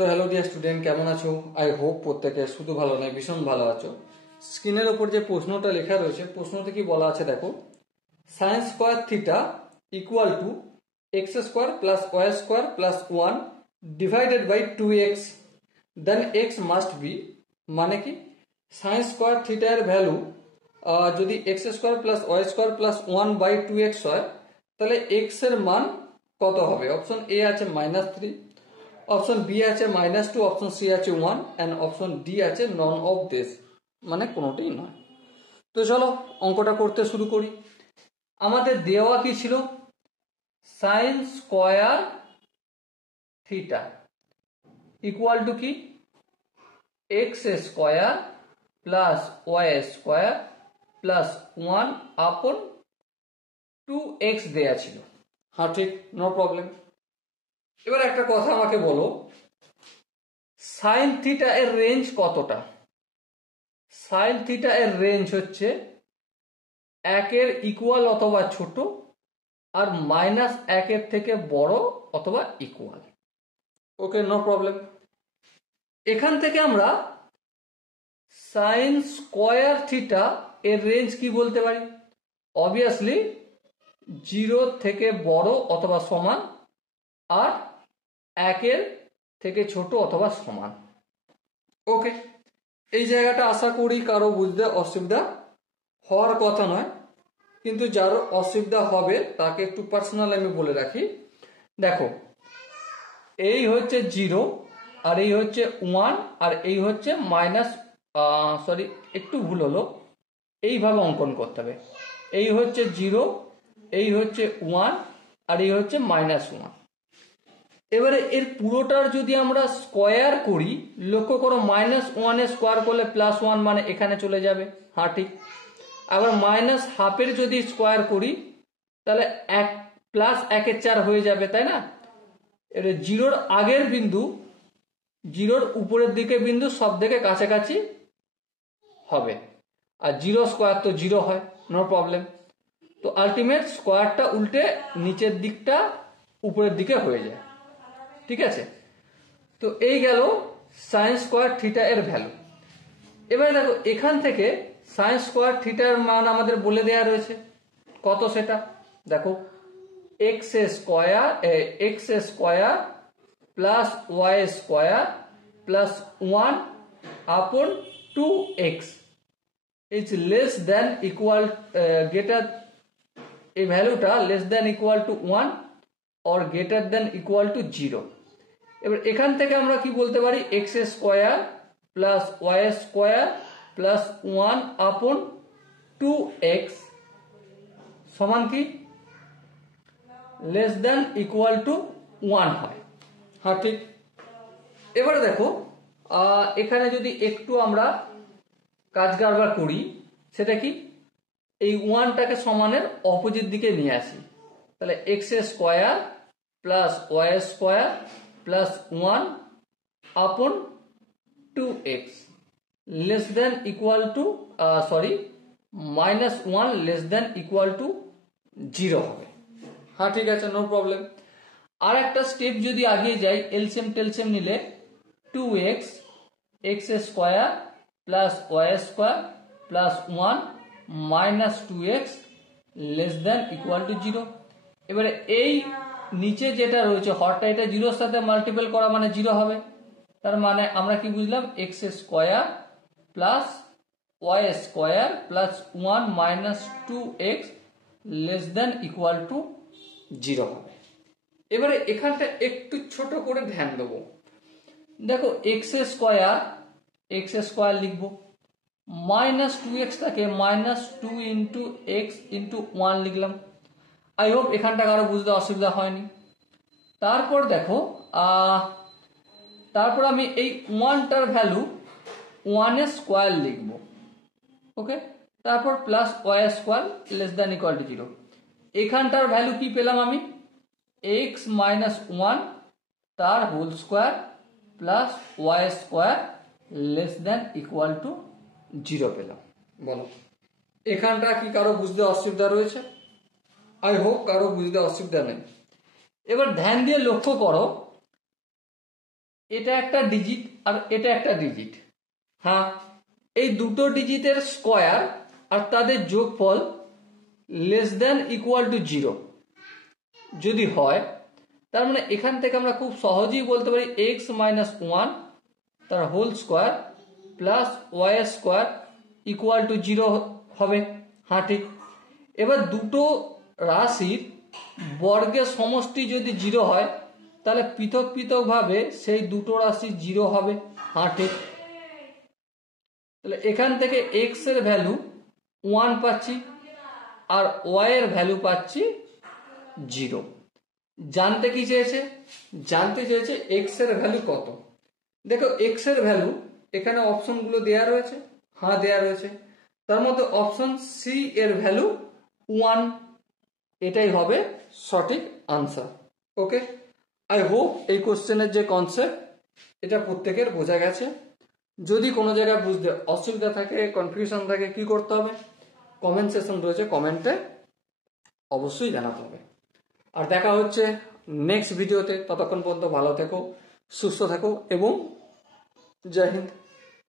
So hello dear student, কেমন আছো? I hope প্রত্যেকে শুধু ভালো নয় ভীষণ ভালো আছো। স্ক্রিনের ওপর যে প্রশ্নটা লেখা রয়েছে, প্রশ্নতে কি বলা আছে দেখো। Sine square theta equal to x square plus y square plus 1 divided by 2x, then x must be. মানে কি, সাইন স্কোয়ার থিটা এর ভ্যালু যদি x square plus y square plus 1 by 2x হয়, তাহলে এক্স এর মান কত হবে? অপশন এ আছে -3, অপশন বি আছে -2, অপশন সি আছে 1 অ্যান্ড অপশন ডি আছে নন অফ দিস, মানে কোনোটাই নয়। তো চলো অঙ্কটা করতে শুরু করি। আমাদের দেওয়া কি ছিল? Sine square theta equal to কি, x square plus y square plus 1 আপন 2x দেয়া ছিল। হ্যাঁ ঠিক, নো প্রবলেম। এবার একটা কথা আমাকে বলো, সাইন থিটা এর রেঞ্জ কতটা? সাইন থিটা এর রেঞ্জ হচ্ছে 1 ইকুয়াল অথবা ছোট, আর -1 থেকে বড় অথবা ইকুয়াল। ওকে, নো প্রবলেম। এখান থেকে আমরা সাইন স্কোয়ার থিটা এর রেঞ্জ কি বলতে পারি? অবভিয়াসলি 0 থেকে বড় অথবা সমান, আর 1 থেকে ছোট অথবা সমান। ওকে, এই জায়গাটা আশা করি কারো বুঝতে অসুবিধা হওয়ার কথা নয়, কিন্তু যার অসুবিধা হবে তাকে একটু পার্সোনাল আমি বলে রাখি। দেখো, এই হচ্ছে 0, আর এই হচ্ছে 1, আর এই হচ্ছে সরি একটু ভুল হলো, এইভাবে অঙ্কন করতে হবে। এই হচ্ছে 0, এই হচ্ছে 1, আর এই হচ্ছে -1। এবারে এর পুরোটার যদি আমরা স্কোয়ার করি, লক্ষ্য করো -1 এর স্কোয়ার করলে +1, মানে এখানে চলে যাবে। হ্যাঁ ঠিক। আবার -1/2 যদি স্কোয়ার করি, তাহলে 1 +1 এর 4 হয়ে যাবে, তাই না? এবারে 0-র আগের বিন্দু, 0-র উপরের দিকে বিন্দু সব থেকে কাছাকাছি হবে, আর 0 স্কোয়ার তো 0 হয়, নো প্রবলেম। তো আলটিমেট স্কোয়ারটা উল্টে নিচের দিকটা উপরের দিকে হয়ে যায়। ঠিক আছে, তো এই গেল সাইন স্কোয়ার থিটা এর ভ্যালু। এবারে দেখো, এখান থেকে সাইন স্কোয়ার থিটার মান আমাদের বলে দেয়া রয়েছে কত, সেটা দেখো, x square plus y square plus 1 আপন 2x is less than equal greater, এই ভ্যালুটা less than equal to 1 or greater than equal to 0। এবার এখান থেকে আমরা কি বলতে পারি? X square plus y square plus 1 আপন 2x সমান কি, লেস দেন ইকুয়াল টু 1 হয়। হ্যাঁ ঠিক। এবারে দেখো, এখানে যদি একটু আমরা কাজ কারবার করি, সেটা কি, এই 1টাকে সমানের অপোজিট দিকে নিয়ে আসি, তাহলে x square plus y square plus 1 আপন 2x less than equal to -1 less than equal to 0 হবে। হ্যাঁ ঠিক আছে, নো প্রবলেম। আর একটা স্টেপ যদি আগিয়ে যাই, এলসিএম টেলসিএম নিলে 2x x square plus y square plus 1 -2x less than equal to 0। এবারে এই নিচে যেটা রয়েছে হরটা, এটা 0-র সাথে মাল্টিপল করা মানে 0 হবে। তার মানে আমরা কি বুঝলাম? X square plus y square plus 1 -2x less than equal to 0 হবে। এবারে এখানটা একটু ছোট করে ধ্যান দেবো। দেখো, এক্স স্কোয়ার লিখবো, -2x টাকে -2 ইন্টু এক্স ইন্টু 1 লিখলাম। আই হোপ এখানটা কারো বুঝতে অসুবিধা হয়নি। তারপর দেখো, তারপর আমি এই 1টার ভ্যালু 1 এর স্কোয়ার লিখবো। ওকে, তারপর plus y square less than equal to 0। এখানটার ভ্যালু কি পেলাম আমি? x -1 তার whole square plus y square less than equal to 0 পেলাম। বলো, এখানটা কি কারো বুঝতে অসুবিধা রয়েছে? আই হোপ কারো বুঝতে অসুবিধা নেই। এবার ধ্যান দিয়ে লক্ষ্য করো, এটা একটা ডিজিট আর এটা একটা ডিজিট। হ্যাঁ, এই দুটো ডিজিটের স্কোয়ার আর তাদের যোগফল লেস দ্যান ইকুয়াল টু 0 যদি হয়, তার মানে এখান থেকে আমরা খুব সহজেই বলতে পারি এক্স মাইনাস 1 তার whole square plus y square equal to 0 হবে। হ্যাঁ ঠিক। এবার দুটো রাশির বর্গের সমষ্টি যদি 0 হয়, তাহলে পৃথক পৃথকভাবে সেই দুটো রাশি 0 হবে। হ্যাঁ ঠিক। তাহলে এখান থেকে এক্স এর ভ্যালু 1 পাচ্ছি আর ওয়াই এর ভ্যালু পাচ্ছি 0। জানতে কি চেয়েছে? জানতে চেয়েছে এক্স এর ভ্যালু কত। দেখো এক্স এর ভ্যালু এখানে অপশনগুলো দেয়া রয়েছে। হ্যাঁ দেয়া রয়েছে। তার মধ্যে অপশন সি এর ভ্যালু 1, এটাই হবে সঠিক আনসার। ওকে, আই হোপ এই কোশ্চেনের যে কনসেপ্ট এটা প্রত্যেকের বোঝা গেছে। যদি কোনো জায়গায় বুঝতে অসুবিধা থাকে, কনফিউশন থাকে, কি করতে হবে? কমেন্ট সেকশন রয়েছে, কমেন্টে অবশ্যই জানাতে হবে। আর দেখা হচ্ছে নেক্সট ভিডিওতে। ততক্ষণ পর্যন্ত ভালো থেকো, সুস্থ থাকো এবং জয় হিন্দ।